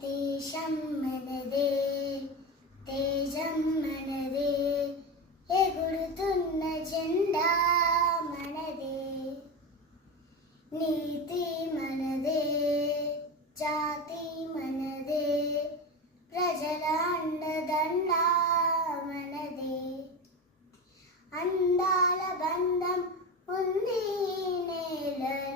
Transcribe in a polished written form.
దేశం మనదే తేజం మనదే ఎగురుతున్న జెండా మనదే నీతి మనదే జాతి మనదే ప్రజల అండదండ మనదే అందాల బంధం ఉంది నేలలో